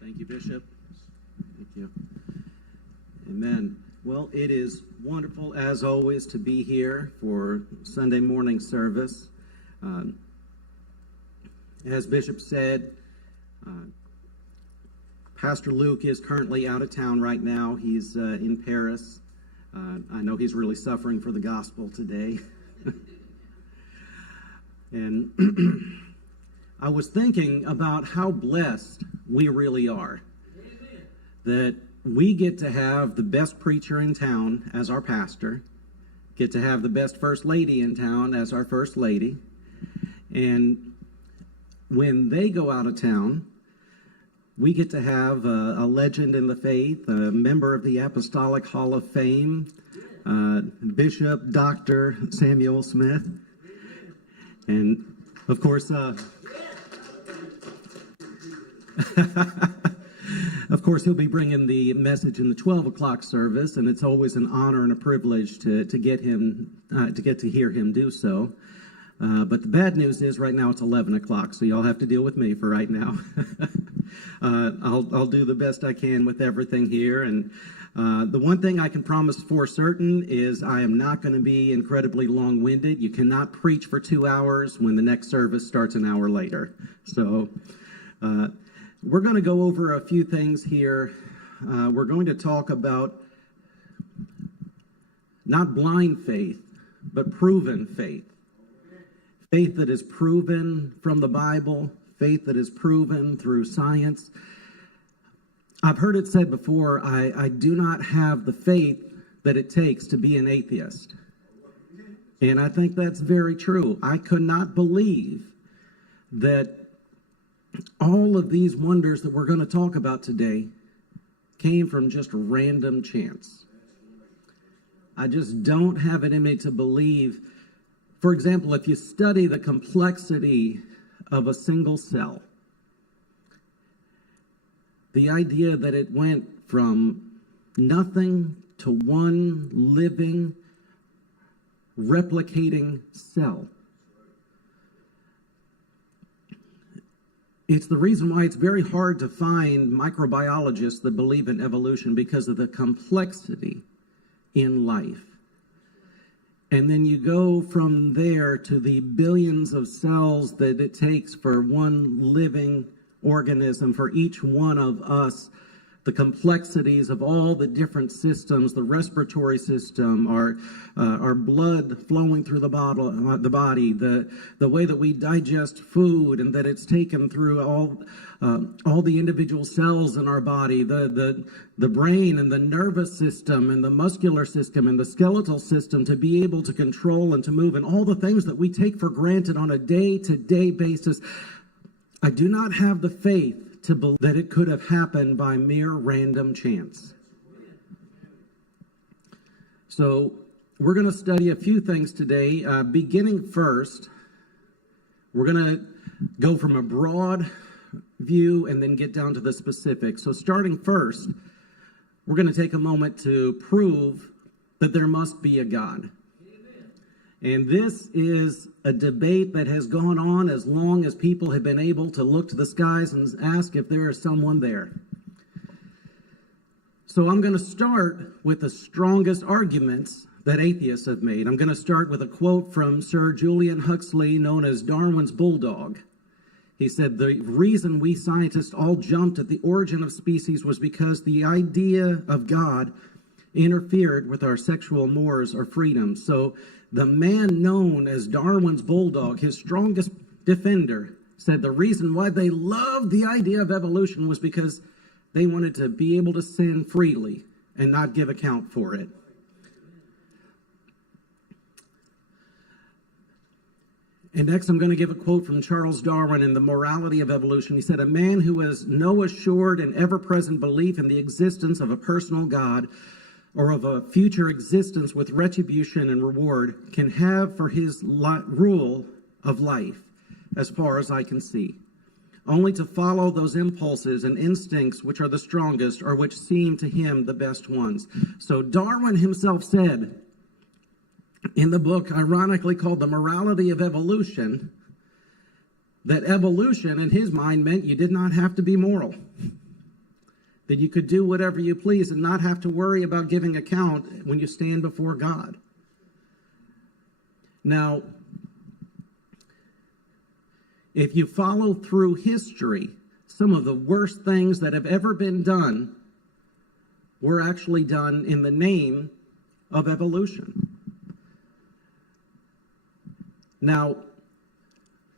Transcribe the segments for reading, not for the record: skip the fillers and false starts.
Thank you, Bishop. Thank you. Amen. Well, it is wonderful, as always, to be here for Sunday morning service. As Bishop said, Pastor Luke is currently out of town right now. He's in Paris. I know he's really suffering for the gospel today. And I was thinking about how blessed we really are. Amen. That we get to have the best preacher in town as our pastor, get to have the best first lady in town as our first lady, and when they go out of town, we get to have a legend in the faith, a member of the Apostolic Hall of Fame, Bishop Dr. Samuel Smith, and of course, of course, he'll be bringing the message in the 12 o'clock service, and it's always an honor and a privilege to get to hear him do so. But the bad news is right now it's 11 o'clock, so y'all have to deal with me for right now. I'll do the best I can with everything here, and the one thing I can promise for certain is I am not going to be incredibly long-winded. You cannot preach for 2 hours when the next service starts an hour later. So we're going to go over a few things here. We're going to talk about not blind faith, but proven faith. Faith that is proven from the Bible, faith that is proven through science. I've heard it said before, I do not have the faith that it takes to be an atheist. And I think that's very true. I could not believe that all of these wonders that we're going to talk about today came from just random chance. I just don't have it in me to believe. For example, if you study the complexity of a single cell, the idea that it went from nothing to one living, replicating cell. It's the reason why it's very hard to find microbiologists that believe in evolution, because of the complexity in life. And then you go from there to the billions of cells that it takes for one living organism, for each one of us, the complexities of all the different systems, the respiratory system, our blood flowing through the body, the way that we digest food, and that it's taken through all the individual cells in our body, the brain and the nervous system and the muscular system and the skeletal system to be able to control and to move, and all the things that we take for granted on a day-to-day basis. I do not have the faith to believe that it could have happened by mere random chance. So we're going to study a few things today. Beginning first, we're going to go from a broad view and then get down to the specifics. So starting first, we're going to take a moment to prove that there must be a God. And this is a debate that has gone on as long as people have been able to look to the skies and ask if there is someone there. So I'm going to start with the strongest arguments that atheists have made. I'm going to start with a quote from Sir Julian Huxley, known as Darwin's bulldog. He said, "The reason we scientists all jumped at the origin of species was because the idea of God interfered with our sexual mores or freedoms." So the man known as Darwin's bulldog, his strongest defender, said the reason why they loved the idea of evolution was because they wanted to be able to sin freely and not give account for it. And next, I'm going to give a quote from Charles Darwin in The Morality of Evolution. He said, "A man who has no assured and ever-present belief in the existence of a personal God or of a future existence with retribution and reward can have for his rule of life, as far as I can see, only to follow those impulses and instincts which are the strongest or which seem to him the best ones." So Darwin himself said in the book, ironically called The Morality of Evolution, that evolution in his mind meant you did not have to be moral. that you could do whatever you please and not have to worry about giving account when you stand before God. Now, if you follow through history, some of the worst things that have ever been done were actually done in the name of evolution. Now,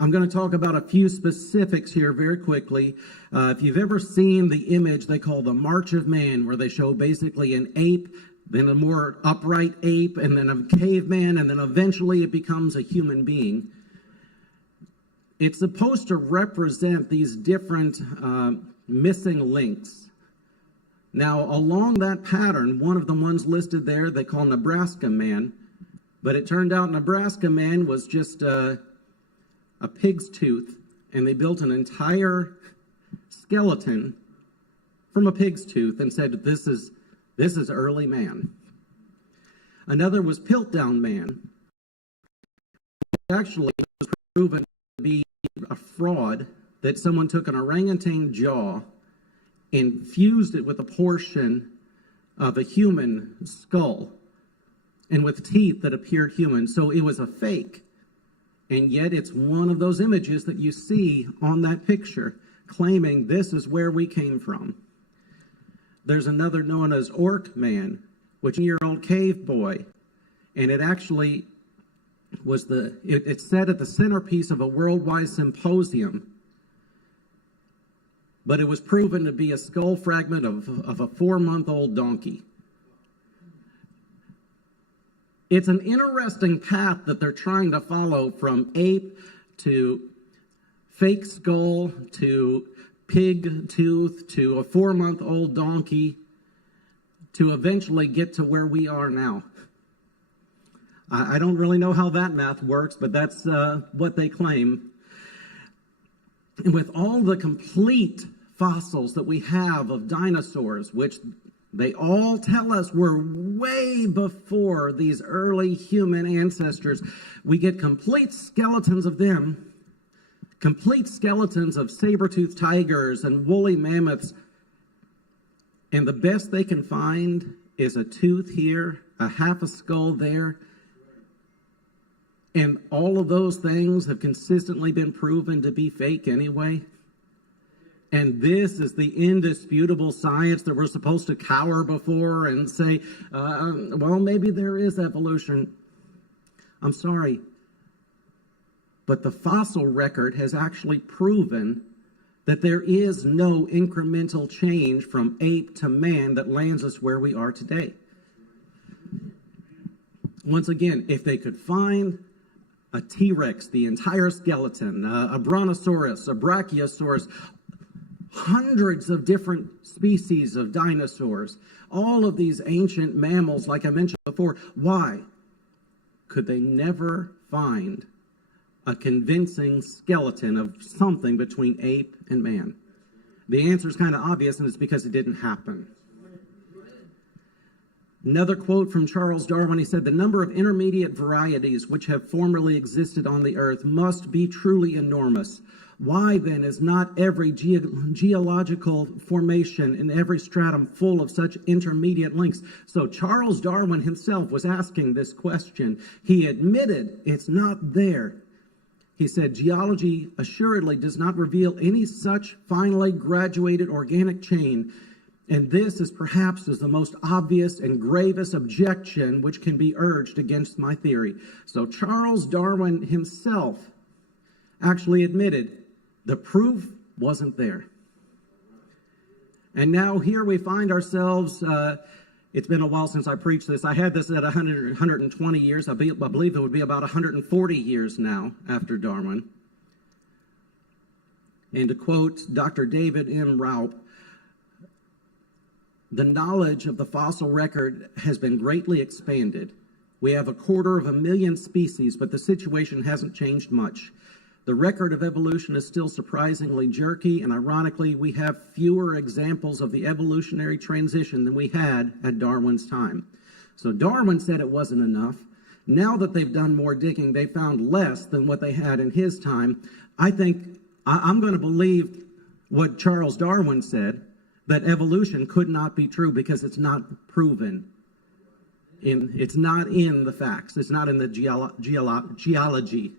I'm going to talk about a few specifics here very quickly. If you've ever seen the image they call the March of Man, where they show basically an ape, then a more upright ape, and then a caveman, and then eventually it becomes a human being. It's supposed to represent these different missing links. Now, along that pattern, one of the ones listed there they call Nebraska Man, but it turned out Nebraska Man was just a pig's tooth, and they built an entire skeleton from a pig's tooth and said, this is early man. Another was Piltdown Man. Actually, it was proven to be a fraud that someone took an orangutan jaw and fused it with a portion of a human skull and with teeth that appeared human. So it was a fake. And yet it's one of those images that you see on that picture, claiming this is where we came from. There's another known as Orc Man, which is a year-old cave boy. And it actually was it's set at the centerpiece of a worldwide symposium. But it was proven to be a skull fragment of a 4-month-old donkey. It's an interesting path that they're trying to follow, from ape to fake skull to pig tooth to a 4-month-old donkey to eventually get to where we are now. I don't really know how that math works, but that's what they claim. And with all the complete fossils that we have of dinosaurs, which they all tell us were way before these early human ancestors, we get complete skeletons of them, complete skeletons of saber-toothed tigers and woolly mammoths, and the best they can find is a tooth here, a half a skull there, and all of those things have consistently been proven to be fake anyway. And this is the indisputable science that we're supposed to cower before and say, well, maybe there is evolution. I'm sorry, but the fossil record has actually proven that there is no incremental change from ape to man that lands us where we are today. Once again, if they could find a T-Rex, the entire skeleton, a Brontosaurus, a Brachiosaurus, hundreds of different species of dinosaurs, all of these ancient mammals, like I mentioned before, why could they never find a convincing skeleton of something between ape and man? The answer is kind of obvious, and it's because it didn't happen. Another quote from Charles Darwin, he said, "The number of intermediate varieties which have formerly existed on the earth must be truly enormous. Why then is not every geological formation in every stratum full of such intermediate links?" So Charles Darwin himself was asking this question. He admitted it's not there. He said, "Geology assuredly does not reveal any such finely graduated organic chain. And this is perhaps the most obvious and gravest objection which can be urged against my theory." So Charles Darwin himself actually admitted the proof wasn't there. And now here we find ourselves, it's been a while since I preached this. I had this at 120 years. I believe it would be about 140 years now after Darwin. And to quote Dr. David M. Raup, "The knowledge of the fossil record has been greatly expanded. We have 250,000 species, but the situation hasn't changed much. The record of evolution is still surprisingly jerky, and ironically, we have fewer examples of the evolutionary transition than we had at Darwin's time." So Darwin said it wasn't enough. Now that they've done more digging, they found less than what they had in his time. I think I'm going to believe what Charles Darwin said, that evolution could not be true because it's not proven. It's not in the facts. It's not in the geology.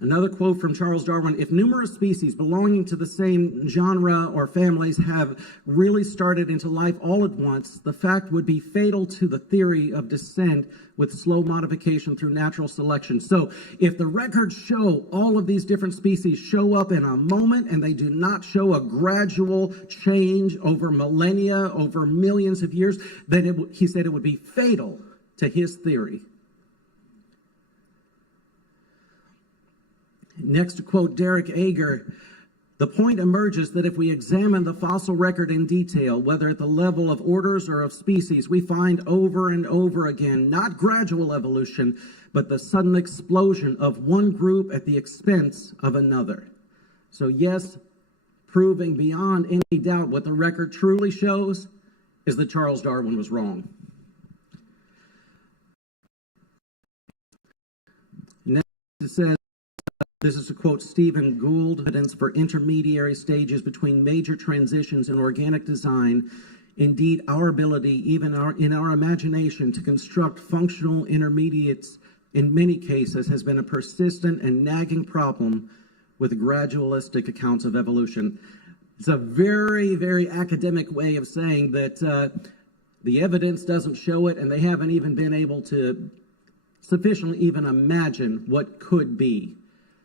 Another quote from Charles Darwin: if numerous species belonging to the same genre or families have really started into life all at once, the fact would be fatal to the theory of descent with slow modification through natural selection. So if the records show all of these different species show up in a moment and they do not show a gradual change over millennia, over millions of years, then he said it would be fatal to his theory. Next, to quote Derek Ager, the point emerges that if we examine the fossil record in detail, whether at the level of orders or of species, we find over and over again, not gradual evolution, but the sudden explosion of one group at the expense of another. So yes, proving beyond any doubt what the record truly shows is that Charles Darwin was wrong. Next, it says, this is to quote Stephen Gould, evidence for intermediary stages between major transitions in organic design. Indeed, our ability, even in our imagination, to construct functional intermediates in many cases has been a persistent and nagging problem with gradualistic accounts of evolution. It's a very, very academic way of saying that the evidence doesn't show it, and they haven't even been able to sufficiently even imagine what could be.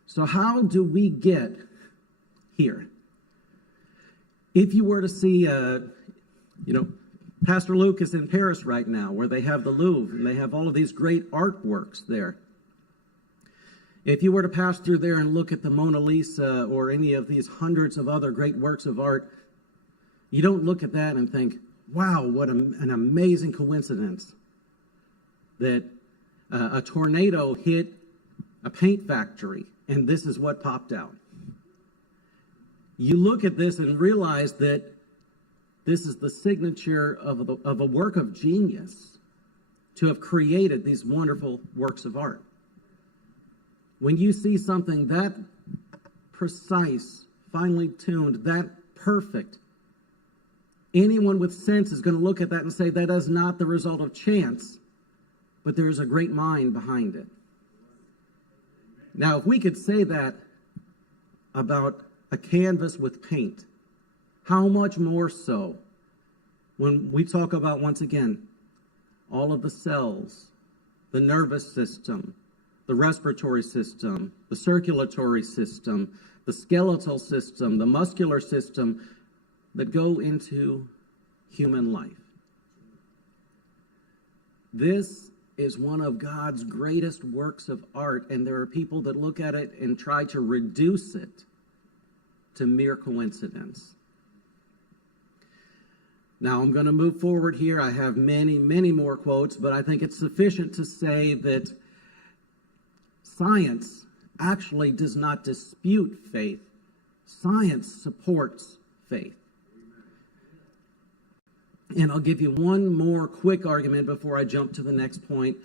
So how do we get here? If you were to see, Pastor Luke is in Paris right now, where they have the Louvre, and they have all of these great artworks there. If you were to pass through there and look at the Mona Lisa or any of these hundreds of other great works of art, you don't look at that and think, wow, what an amazing coincidence that a tornado hit a paint factory, and this is what popped out. You look at this and realize that this is the signature of a work of genius to have created these wonderful works of art. When you see something that precise, finely tuned, that perfect, anyone with sense is going to look at that and say that is not the result of chance, but there is a great mind behind it. Now, if we could say that about a canvas with paint, how much more so when we talk about, once again, all of the cells, the nervous system, the respiratory system, the circulatory system, the skeletal system, the muscular system that go into human life. This is one of God's greatest works of art, and there are people that look at it and try to reduce it to mere coincidence. Now, I'm going to move forward here. I have many, many more quotes, but I think it's sufficient to say that science actually does not dispute faith. Science supports faith. And I'll give you one more quick argument before I jump to the next point.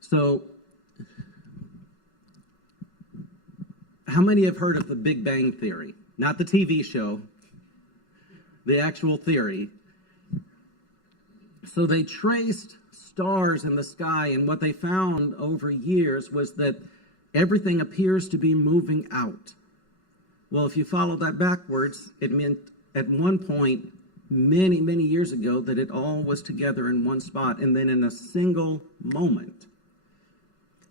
So, how many have heard of the Big Bang Theory? Not the TV show, the actual theory. So they traced stars in the sky, and what they found over years was that everything appears to be moving out. Well, if you follow that backwards, it meant at one point, many, many years ago, that it all was together in one spot, and then in a single moment,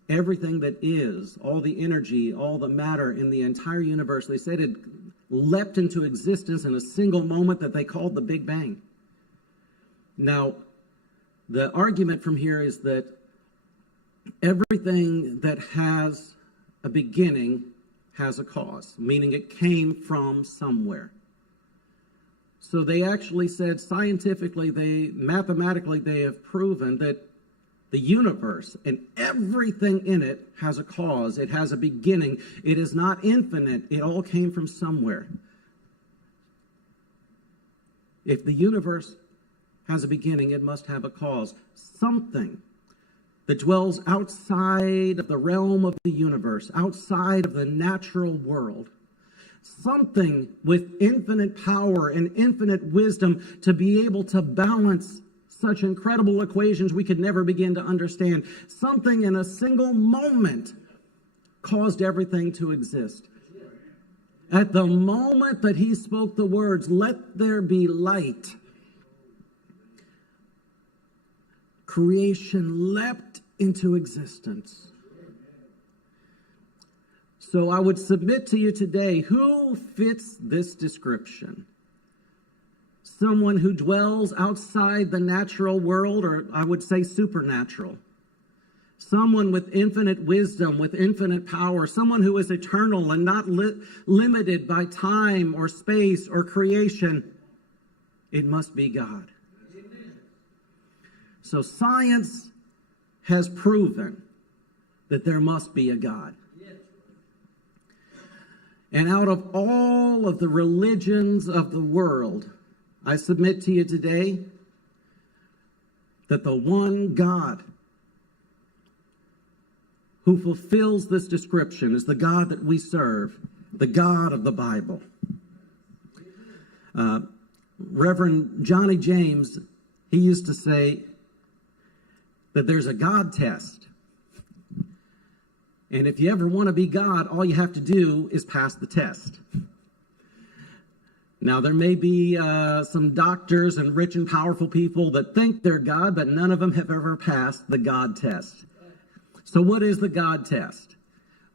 everything that is, all the energy, all the matter in the entire universe, they said it leapt into existence in a single moment that they called the Big Bang. Now, the argument from here is that everything that has a beginning has a cause, meaning it came from somewhere. So they actually said scientifically, mathematically, they have proven that the universe and everything in it has a cause. It has a beginning. It is not infinite. It all came from somewhere. If the universe has a beginning, it must have a cause. Something that dwells outside of the realm of the universe, outside of the natural world. something with infinite power and infinite wisdom to be able to balance such incredible equations we could never begin to understand. Something in a single moment caused everything to exist. At the moment that he spoke the words, "Let there be light," creation leapt into existence. So I would submit to you today, who fits this description? Someone who dwells outside the natural world, or I would say supernatural. Someone with infinite wisdom, with infinite power. Someone who is eternal and not limited by time or space or creation. It must be God. Amen. So science has proven that there must be a God. And out of all of the religions of the world, I submit to you today that the one God who fulfills this description is the God that we serve, the God of the Bible. Reverend Johnny James, he used to say that there's a God test. And if you ever want to be God, all you have to do is pass the test. Now, there may be some doctors and rich and powerful people that think they're God, but none of them have ever passed the God test. So what is the God test?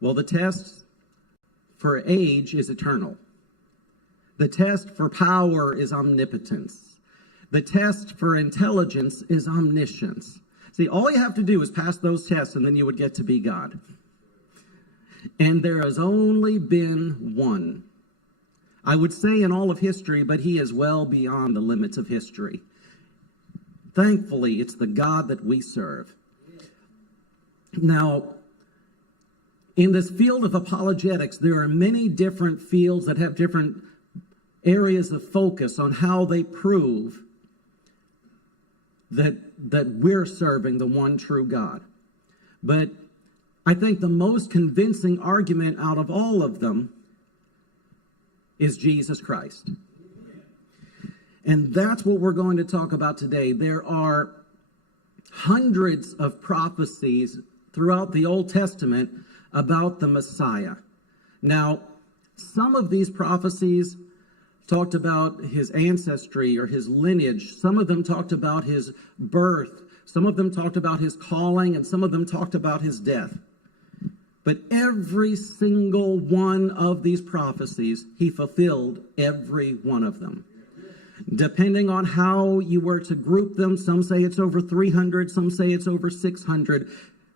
Well, the test for age is eternal. The test for power is omnipotence. The test for intelligence is omniscience. See, all you have to do is pass those tests, and then you would get to be God. And there has only been one. I would say in all of history, but he is well beyond the limits of history. Thankfully, it's the God that we serve. Now, in this field of apologetics, there are many different fields that have different areas of focus on how they prove that we're serving the one true God. But I think the most convincing argument out of all of them is Jesus Christ. And that's what we're going to talk about today. There are hundreds of prophecies throughout the Old Testament about the Messiah. Now, some of these prophecies talked about his ancestry or his lineage. Some of them talked about his birth. Some of them talked about his calling, and some of them talked about his death. But every single one of these prophecies, he fulfilled every one of them. Depending on how you were to group them, some say it's over 300, some say it's over 600.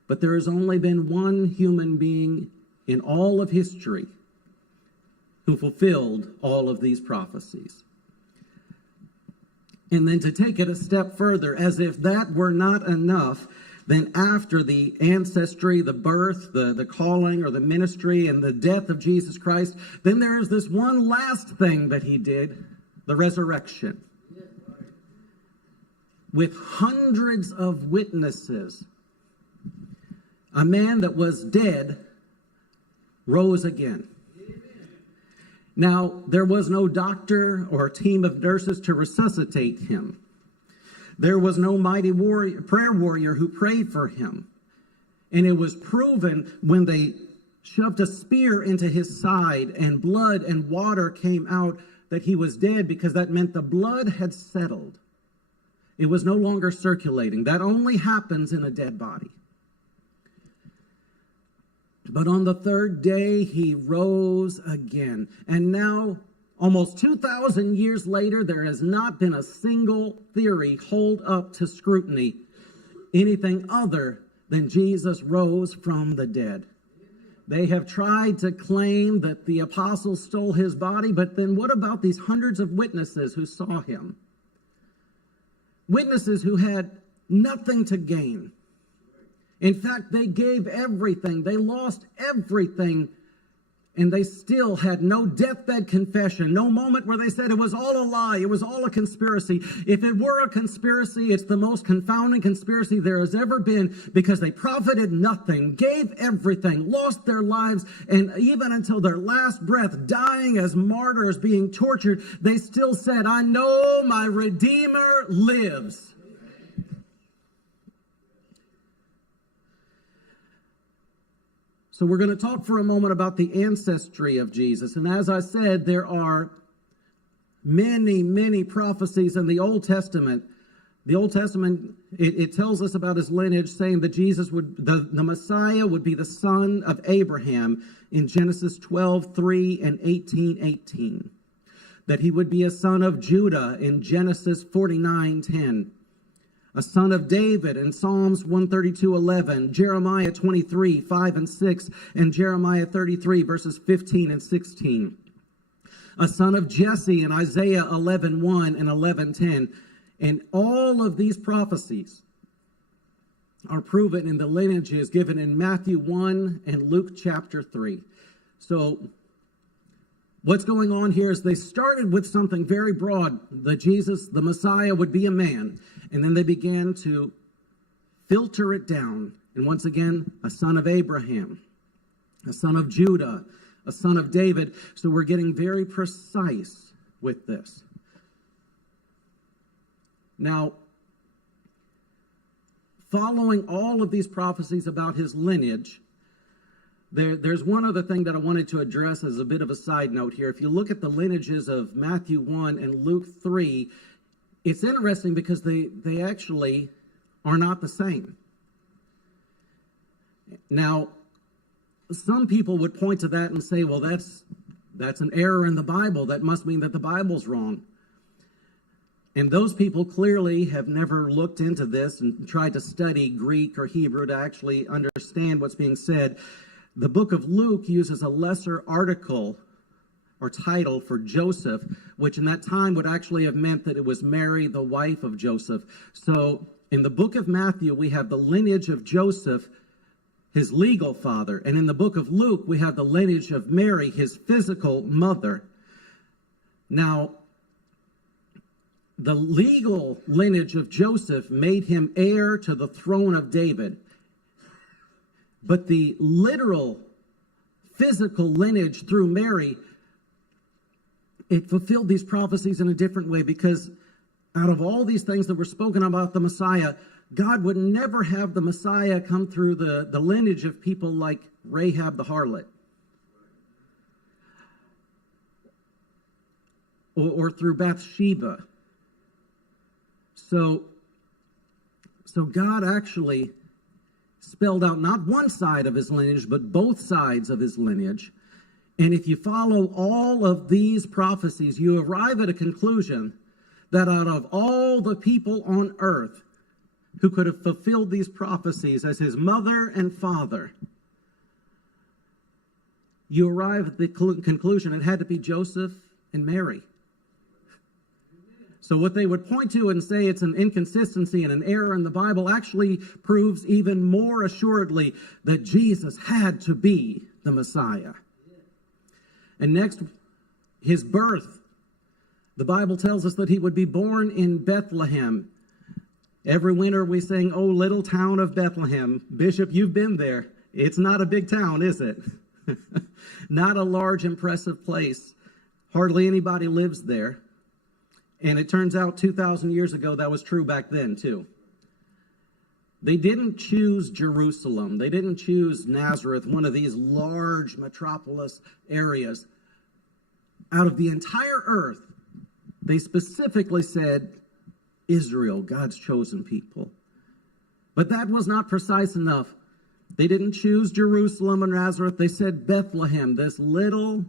But there has only been one human being in all of history who fulfilled all of these prophecies. And then to take it a step further, as if that were not enough, then after the ancestry, the birth, the calling or the ministry and the death of Jesus Christ, then there is this one last thing that he did, the resurrection. With hundreds of witnesses, a man that was dead rose again. Now, there was no doctor or team of nurses to resuscitate him. There was no mighty prayer warrior who prayed for him. And it was proven when they shoved a spear into his side and blood and water came out that he was dead, because that meant the blood had settled. It was no longer circulating. That only happens in a dead body. But on the third day, he rose again. And now, almost 2,000 years later, there has not been a single theory hold up to scrutiny, anything other than Jesus rose from the dead. They have tried to claim that the apostles stole his body, but then what about these hundreds of witnesses who saw him? Witnesses who had nothing to gain. In fact, they gave everything. They lost everything And they still had no deathbed confession, no moment where they said it was all a lie, it was all a conspiracy. If it were a conspiracy, it's the most confounding conspiracy there has ever been, because they profited nothing, gave everything, lost their lives, and even until their last breath, dying as martyrs, being tortured, they still said, I know my Redeemer lives. So we're going to talk for a moment about the ancestry of Jesus. And as I said, there are many, many prophecies in the Old Testament. The Old Testament, it tells us about his lineage, saying that Jesus the Messiah would be the son of Abraham in Genesis 12:3 and 18:18. That he would be a son of Judah in Genesis 49:10. A son of David in Psalms 132:11, Jeremiah 23:5 and 6, and Jeremiah 33 verses 15 and 16. A son of Jesse in Isaiah 11:1 and 11:10. And all of these prophecies are proven in the lineages given in Matthew 1 and Luke chapter 3. So what's going on here is they started with something very broad, that Jesus, the Messiah, would be a man. And then they began to filter it down. And once again, a son of Abraham, a son of Judah, a son of David. So we're getting very precise with this. Now, following all of these prophecies about his lineage, there's one other thing that I wanted to address as a bit of a side note here. If you look at the lineages of Matthew 1 and Luke 3, it's interesting because they actually are not the same. Now, some people would point to that and say, well, that's an error in the Bible. That must mean that the Bible's wrong. And those people clearly have never looked into this and tried to study Greek or Hebrew to actually understand what's being said. The book of Luke uses a lesser article or title for Joseph, which in that time would actually have meant that it was Mary, the wife of Joseph. So in the book of Matthew, we have the lineage of Joseph, his legal father. And in the book of Luke, we have the lineage of Mary, his physical mother. Now, the legal lineage of Joseph made him heir to the throne of David. But the literal, physical lineage through Mary, it fulfilled these prophecies in a different way, because out of all these things that were spoken about the Messiah, God would never have the Messiah come through the lineage of people like Rahab the harlot, or through Bathsheba. So God actually spelled out not one side of his lineage, but both sides of his lineage. And if you follow all of these prophecies, you arrive at a conclusion that out of all the people on earth who could have fulfilled these prophecies as his mother and father, you arrive at the conclusion it had to be Joseph and Mary. So what they would point to and say it's an inconsistency and an error in the Bible actually proves even more assuredly that Jesus had to be the Messiah. And next, his birth. The Bible tells us that he would be born in Bethlehem. Every winter we sing, "Oh, little town of Bethlehem." Bishop, you've been there. It's not a big town, is it? Not a large, impressive place. Hardly anybody lives there. And it turns out 2,000 years ago, that was true back then, too. They didn't choose Jerusalem. They didn't choose Nazareth, one of these large metropolis areas. Out of the entire earth, they specifically said Israel, God's chosen people. But that was not precise enough. They didn't choose Jerusalem or Nazareth. They said Bethlehem, this little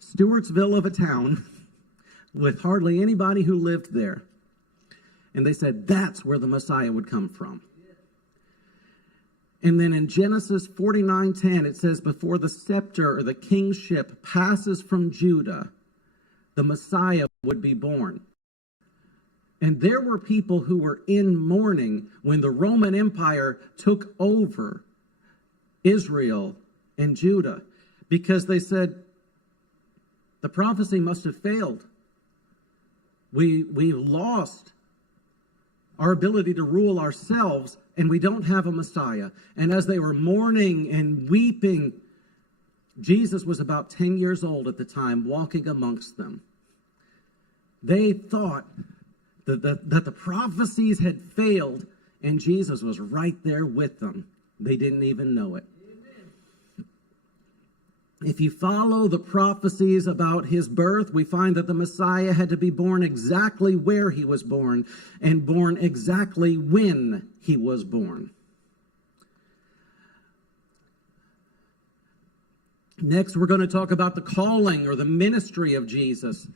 Stewartsville of a town with hardly anybody who lived there. And they said that's where the Messiah would come from. And then in Genesis 49:10, it says, before the scepter or the kingship passes from Judah, the Messiah would be born. And there were people who were in mourning when the Roman Empire took over Israel and Judah, because they said, the prophecy must have failed. We lost our ability to rule ourselves, and we don't have a Messiah. And as they were mourning and weeping, Jesus was about 10 years old at the time, walking amongst them. They thought that the prophecies had failed, and Jesus was right there with them. They didn't even know it. If you follow the prophecies about his birth, we find that the Messiah had to be born exactly where he was born and born exactly when he was born. Next, we're going to talk about the calling or the ministry of Jesus.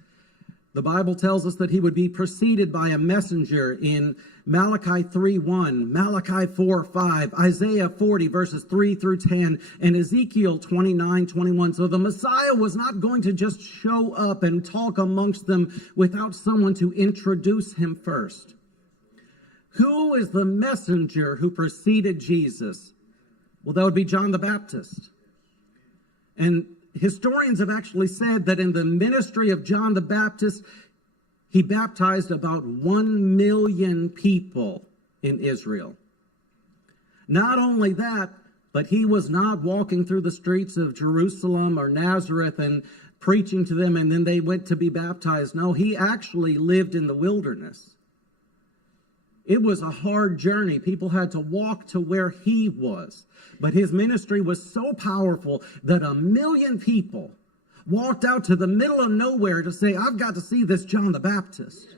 The Bible tells us that he would be preceded by a messenger in Malachi 3:1, Malachi 4:5, Isaiah 40 verses 3 through 10, and Ezekiel 29:21. So the Messiah was not going to just show up and talk amongst them without someone to introduce him first. Who is the messenger who preceded Jesus? Well, that would be John the Baptist. And historians have actually said that in the ministry of John the Baptist, he baptized about 1 million people in Israel. Not only that, but he was not walking through the streets of Jerusalem or Nazareth and preaching to them and then they went to be baptized. No, he actually lived in the wilderness. It was a hard journey. People had to walk to where he was. But his ministry was so powerful that 1 million people walked out to the middle of nowhere to say, I've got to see this John the Baptist.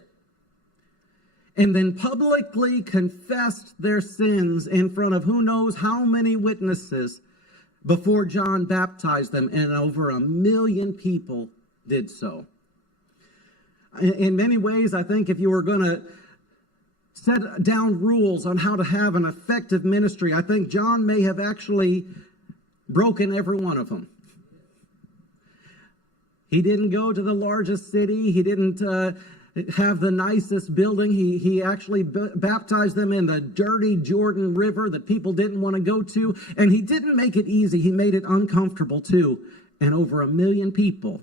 And then publicly confessed their sins in front of who knows how many witnesses before John baptized them. And over 1 million people did so. In many ways, I think if you were going to set down rules on how to have an effective ministry, I think John may have actually broken every one of them. He didn't go to the largest city. He didn't have the nicest building. He actually baptized them in the dirty Jordan River that people didn't want to go to. And he didn't make it easy. He made it uncomfortable too. And over 1 million people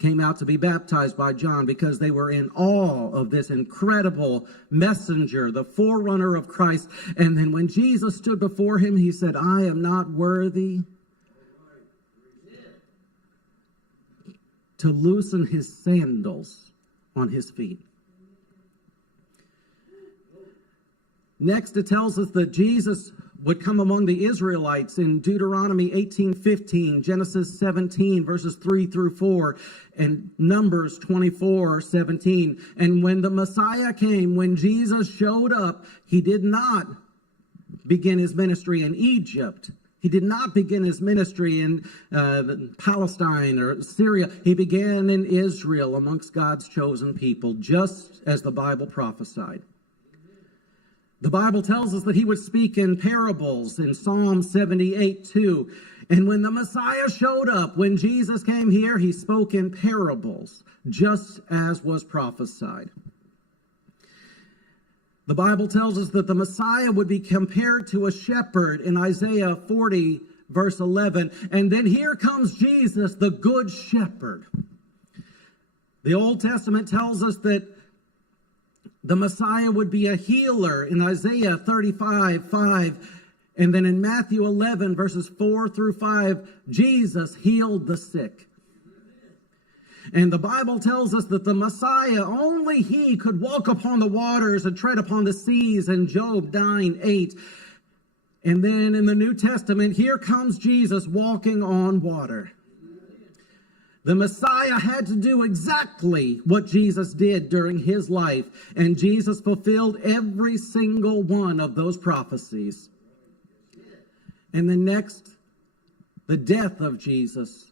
came out to be baptized by John because they were in awe of this incredible messenger, the forerunner of Christ. And then when Jesus stood before him, he said, I am not worthy to loosen his sandals on his feet. Next, it tells us that Jesus would come among the Israelites in Deuteronomy 18:15, Genesis 17, verses 3 through 4, and Numbers 24:17. And when the Messiah came, when Jesus showed up, he did not begin his ministry in Egypt. He did not begin his ministry in Palestine or Syria. He began in Israel amongst God's chosen people, just as the Bible prophesied. The Bible tells us that he would speak in parables in Psalm 78:2. And when the Messiah showed up, when Jesus came here, he spoke in parables, just as was prophesied. The Bible tells us that the Messiah would be compared to a shepherd in Isaiah 40, verse 11. And then here comes Jesus, the good shepherd. The Old Testament tells us that the Messiah would be a healer in Isaiah 35:5. And then in Matthew 11, verses 4 through 5, Jesus healed the sick. And the Bible tells us that the Messiah, only he could walk upon the waters and tread upon the seas in Job 9:8. And then in the New Testament, here comes Jesus walking on water. The Messiah had to do exactly what Jesus did during his life, and Jesus fulfilled every single one of those prophecies. And then next, the death of Jesus.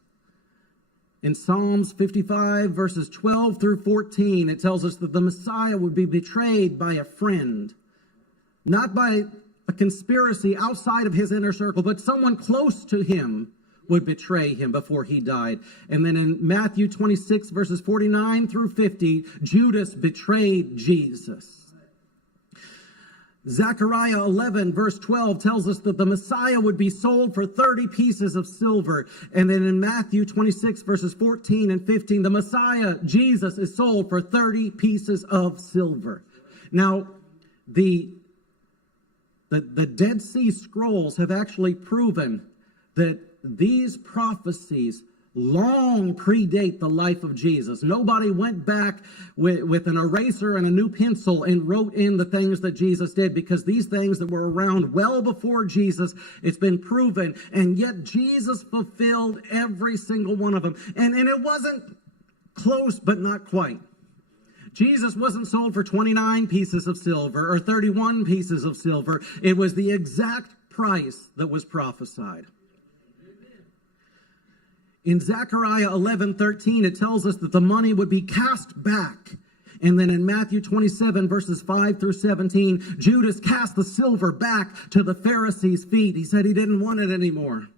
In Psalms 55, verses 12 through 14, it tells us that the Messiah would be betrayed by a friend, not by a conspiracy outside of his inner circle, but someone close to him would betray him before he died. And then in Matthew 26, verses 49 through 50, Judas betrayed Jesus. Zechariah 11, verse 12 tells us that the Messiah would be sold for 30 pieces of silver. And then in Matthew 26, verses 14 and 15, the Messiah, Jesus, is sold for 30 pieces of silver. Now, the Dead Sea Scrolls have actually proven that these prophecies long predate the life of Jesus. Nobody went back with an eraser and a new pencil and wrote in the things that Jesus did, because these things that were around well before Jesus, it's been proven, and yet Jesus fulfilled every single one of them. And it wasn't close, but not quite. Jesus wasn't sold for 29 pieces of silver or 31 pieces of silver. It was the exact price that was prophesied. In Zechariah 11:13, it tells us that the money would be cast back. And then in Matthew 27, verses 5 through 17, Judas cast the silver back to the Pharisees' feet. He said he didn't want it anymore.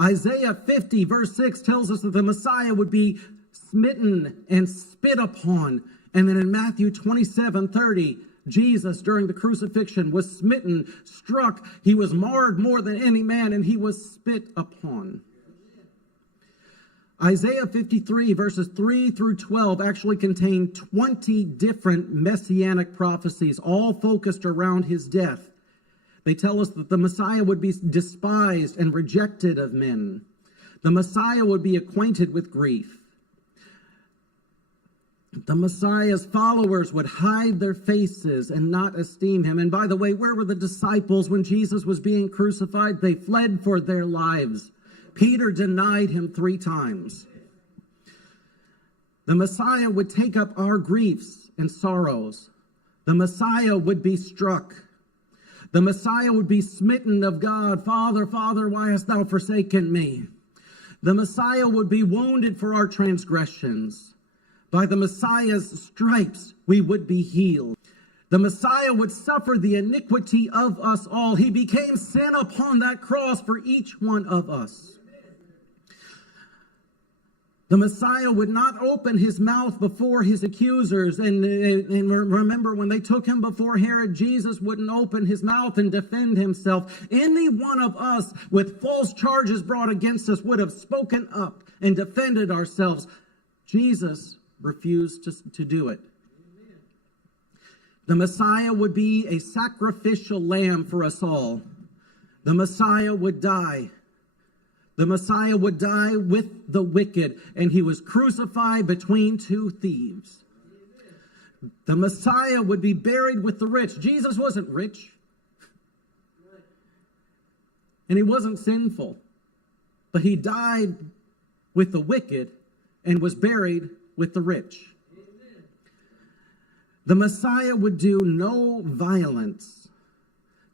Isaiah 50, verse 6 tells us that the Messiah would be smitten and spit upon. And then in Matthew 27:30, Jesus, during the crucifixion, was smitten, struck. He was marred more than any man, and he was spit upon. Isaiah 53, verses 3 through 12, actually contain 20 different messianic prophecies, all focused around his death. They tell us that the Messiah would be despised and rejected of men. The Messiah would be acquainted with grief. The Messiah's followers would hide their faces and not esteem him. And by the way, where were the disciples when Jesus was being crucified? They fled for their lives. Peter denied him 3 times. The Messiah would take up our griefs and sorrows. The Messiah would be struck. The Messiah would be smitten of God. Father, Father, why hast thou forsaken me? The Messiah would be wounded for our transgressions. By the Messiah's stripes we would be healed. The Messiah would suffer the iniquity of us all. He became sin upon that cross for each one of us. The Messiah would not open his mouth before his accusers. And remember, when they took him before Herod, Jesus wouldn't open his mouth and defend himself. Any one of us with false charges brought against us would have spoken up and defended ourselves. Jesus refused to do it. The Messiah would be a sacrificial lamb for us all. The Messiah would die. The Messiah would die with the wicked, and he was crucified between 2 thieves. The Messiah would be buried with the rich. Jesus wasn't rich, and he wasn't sinful, but he died with the wicked and was buried with the rich. The Messiah would do no violence.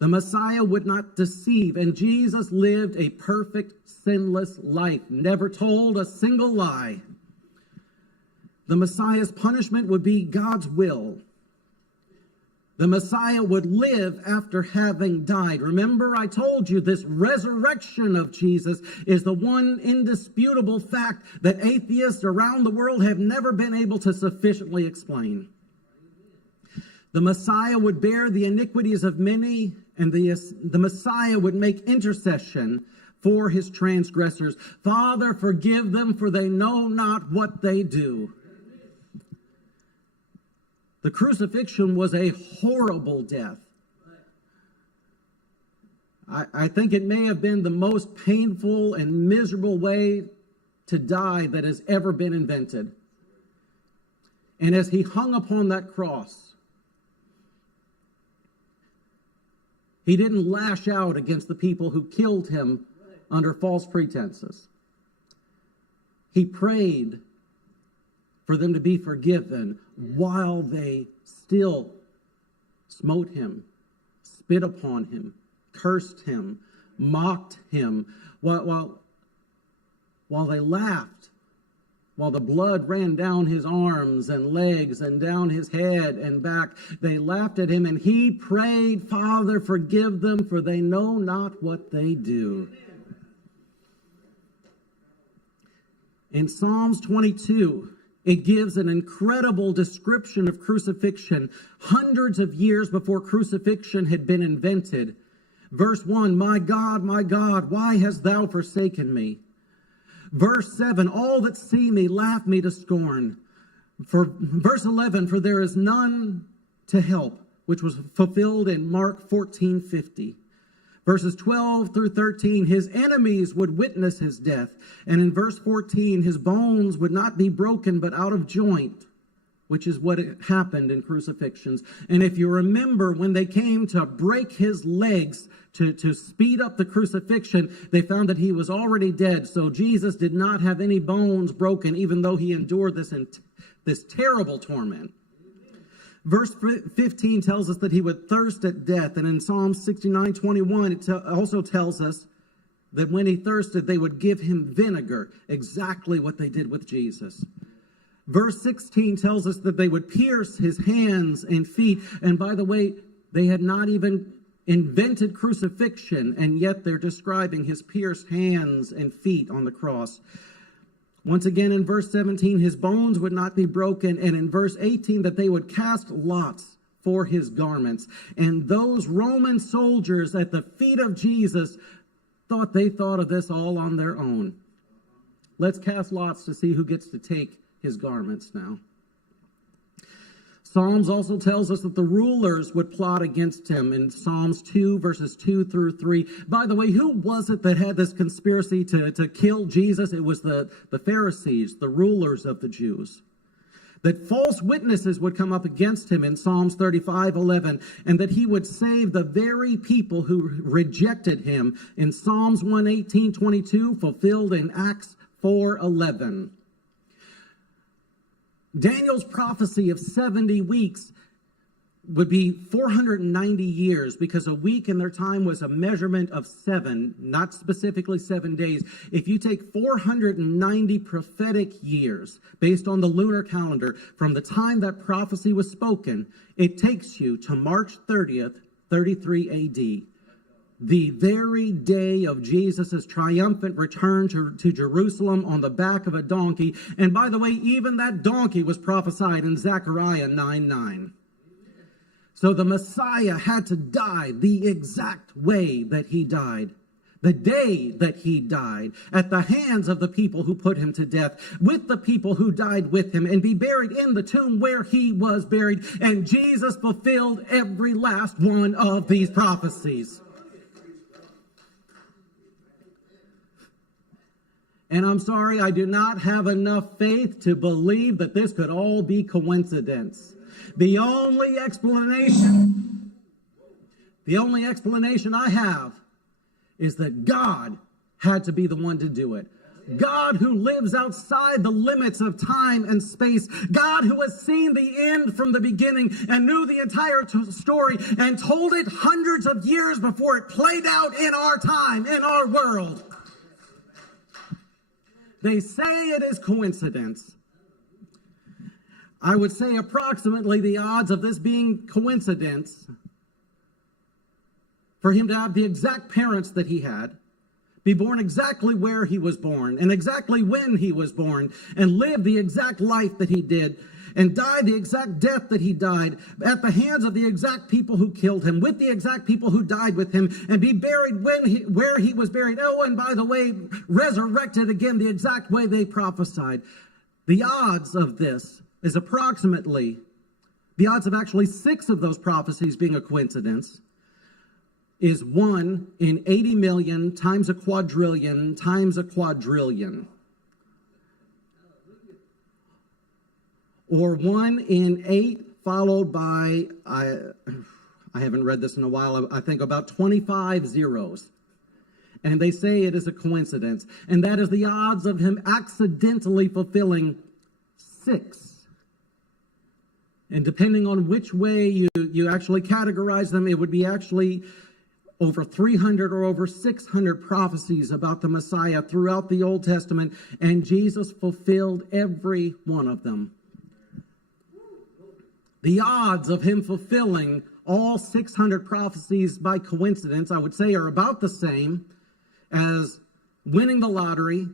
The Messiah would not deceive, and Jesus lived a perfect, sinless life, never told a single lie. The Messiah's punishment would be God's will. The Messiah would live after having died. Remember, I told you this resurrection of Jesus is the one indisputable fact that atheists around the world have never been able to sufficiently explain. The Messiah would bear the iniquities of many, and the Messiah would make intercession for his transgressors. Father, forgive them, for they know not what they do. The crucifixion was a horrible death. I think it may have been the most painful and miserable way to die that has ever been invented. And as he hung upon that cross, he didn't lash out against the people who killed him under false pretenses. He prayed for them to be forgiven while they still smote him, spit upon him, cursed him, mocked him, while they laughed, while the blood ran down his arms and legs and down his head and back. They laughed at him, and he prayed, Father, forgive them, for they know not what they do. In Psalms 22, It gives an incredible description of crucifixion hundreds of years before crucifixion had been invented. Verse 1, my God, why hast thou forsaken me? Verse 7, all that see me laugh me to scorn. For verse 11, for there is none to help, which was fulfilled in Mark 14:50. Verses 12 through 13, his enemies would witness his death. And in verse 14, his bones would not be broken, but out of joint, which is what happened in crucifixions. And if you remember, when they came to break his legs to speed up the crucifixion, they found that he was already dead. So Jesus did not have any bones broken, even though he endured this terrible torment. Verse 15 tells us that he would thirst at death. And in Psalm 69:21, it also tells us that when he thirsted, they would give him vinegar, exactly what they did with Jesus. Verse 16 tells us that they would pierce his hands and feet. And by the way, they had not even invented crucifixion, and yet they're describing his pierced hands and feet on the cross. Once again, in verse 17, his bones would not be broken. And in verse 18, that they would cast lots for his garments. And those Roman soldiers at the feet of Jesus thought of this all on their own. Let's cast lots to see who gets to take his garments now. Psalms also tells us that the rulers would plot against him in Psalms 2, verses 2 through 3. By the way, who was it that had this conspiracy to kill Jesus? It was the Pharisees, the rulers of the Jews. That false witnesses would come up against him in Psalms 35:11, and that he would save the very people who rejected him in Psalms 118:22, fulfilled in Acts 4:11. Daniel's prophecy of 70 weeks would be 490 years, because a week in their time was a measurement of 7, not specifically 7 days. If you take 490 prophetic years based on the lunar calendar from the time that prophecy was spoken, it takes you to March 30th, 33 AD. The very day of Jesus' triumphant return to Jerusalem on the back of a donkey. And by the way, even that donkey was prophesied in Zechariah 9:9. So the Messiah had to die the exact way that he died. The day that he died, at the hands of the people who put him to death, with the people who died with him, and be buried in the tomb where he was buried. And Jesus fulfilled every last one of these prophecies. And I'm sorry, I do not have enough faith to believe that this could all be coincidence. The only explanation I have is that God had to be the one to do it. God who lives outside the limits of time and space. God who has seen the end from the beginning and knew the entire story and told it hundreds of years before it played out in our time, in our world. They say it is coincidence. I would say approximately the odds of this being coincidence, for him to have the exact parents that he had, be born exactly where he was born, and exactly when he was born, and live the exact life that he did, and die the exact death that he died, at the hands of the exact people who killed him, with the exact people who died with him, and be buried where he was buried. Oh, and by the way, resurrected again the exact way they prophesied. The odds of this is approximately, the odds of actually 6 of those prophecies being a coincidence is 1 in 80 million times a quadrillion times a quadrillion. Or 1 in 8 followed by, I haven't read this in a while, I think about 25 zeros. And they say it is a coincidence. And that is the odds of him accidentally fulfilling 6. And depending on which way you actually categorize them, it would be actually over 300 or over 600 prophecies about the Messiah throughout the Old Testament. And Jesus fulfilled every one of them. The odds of him fulfilling all 600 prophecies by coincidence, I would say, are about the same as winning the lottery,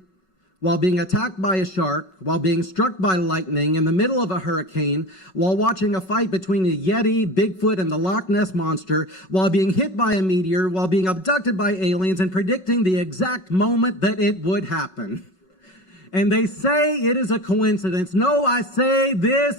while being attacked by a shark, while being struck by lightning in the middle of a hurricane, while watching a fight between a Yeti, Bigfoot, and the Loch Ness Monster, while being hit by a meteor, while being abducted by aliens, and predicting the exact moment that it would happen. And they say it is a coincidence. No, I say this